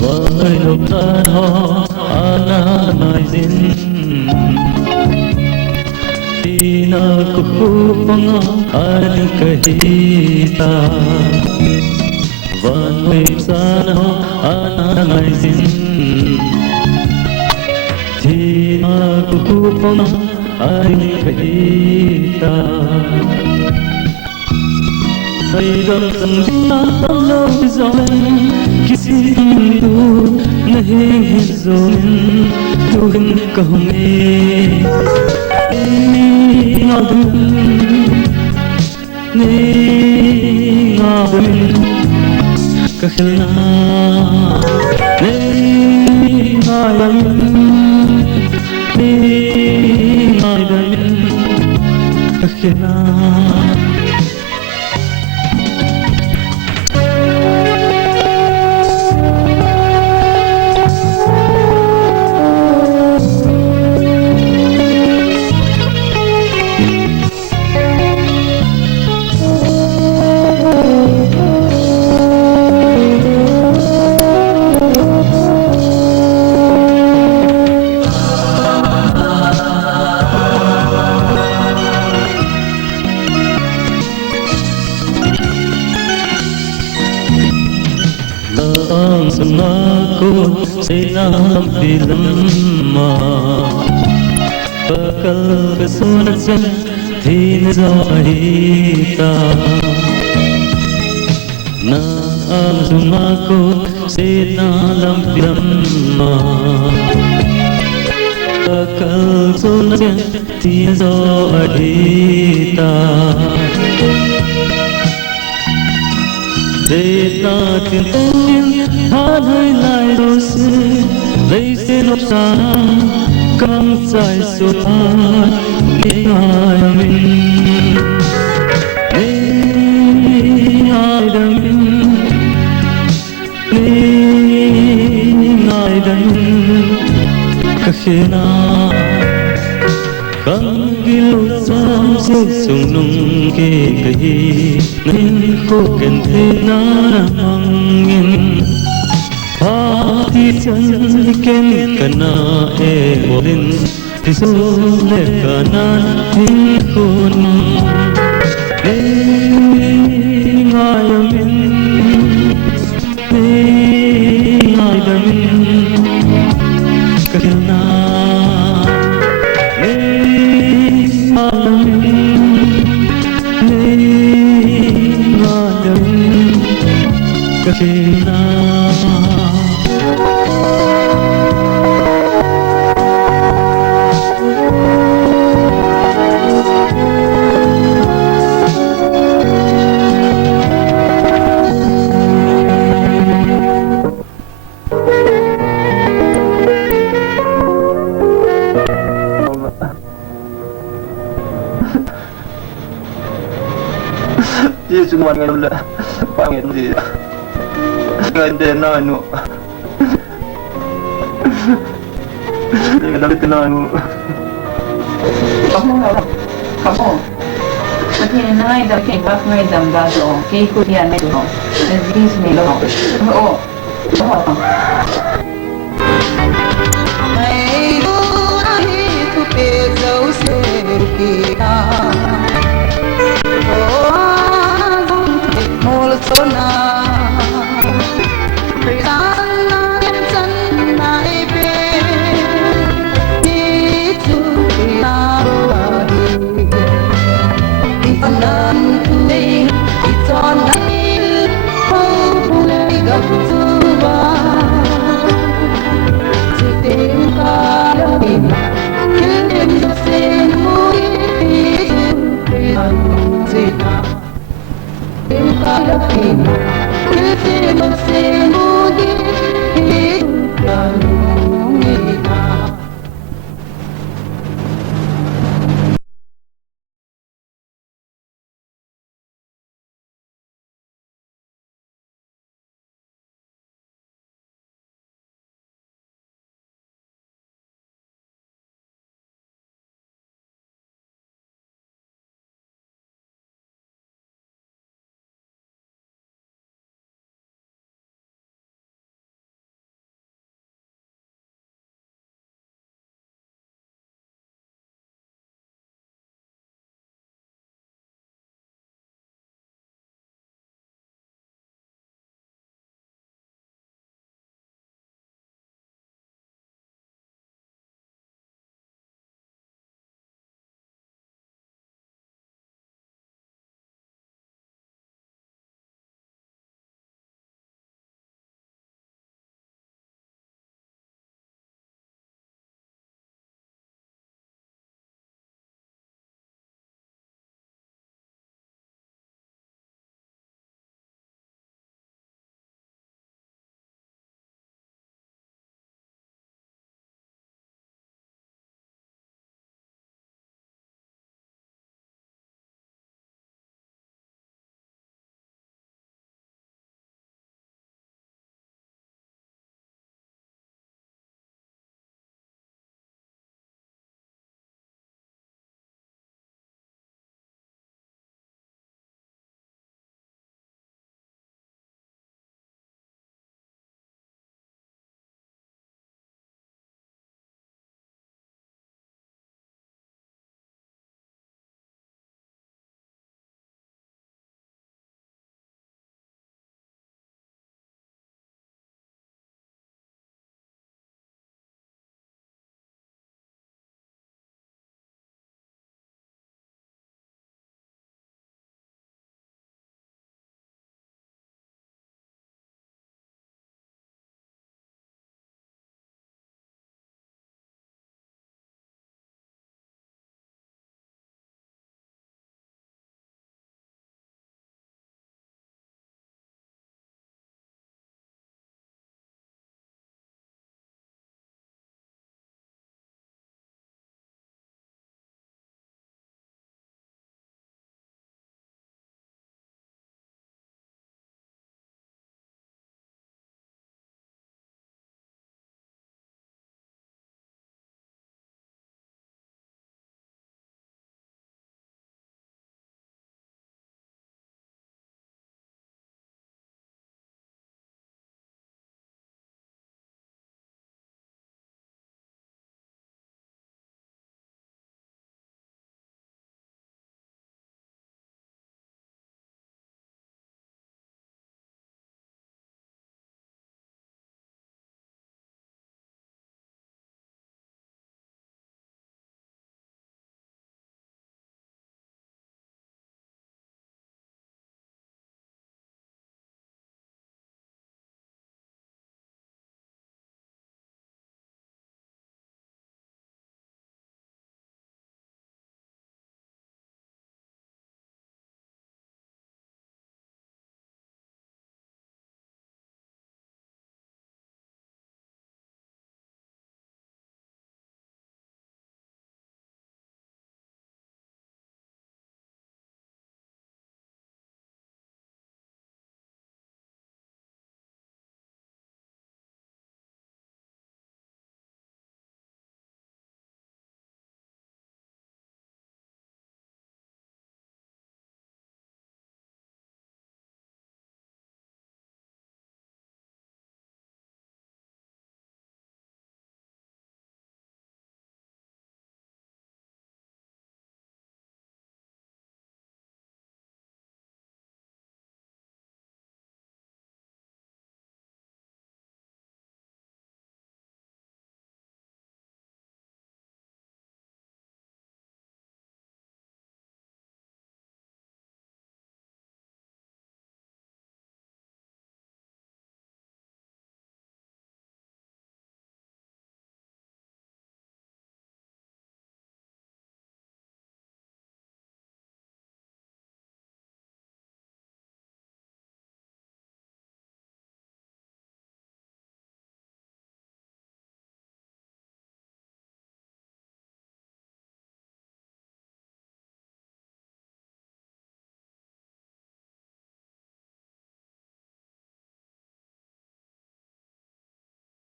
Vơi lục tan ho ana nói dinh tina kupang ani kahita vơi san ho ana nói dinh tina kupang ani kahita Hãy subscribe cho kênh Ghiền Mì Gõ Để không bỏ lỡ những Aku senang dilema Bakal kesunatan Tina zahita Naam aku senang dilema Bakal kesunatan Tina zahita Để ta tìm tên hát hơi lại đôi xe lấy xe nộp sáng căng dài suốt hát để ai mình để ai đừng để ai đừng các khi nào Kang gilusam sung nung ke kahi Nain ko kente na mangin Hati chan ken kana e molin Tisole kanan hin kun Ne ngayamin Ne ngayamin Kakilna Kakina Dia cuma dengan panggil dia. Dengan dia nanu. Dengan dia nanu. Kamu. Nanti nai dah kebab nai dam galjo. Kau dia nai tu. Nanti sini loh. Oh. किसी से मुझे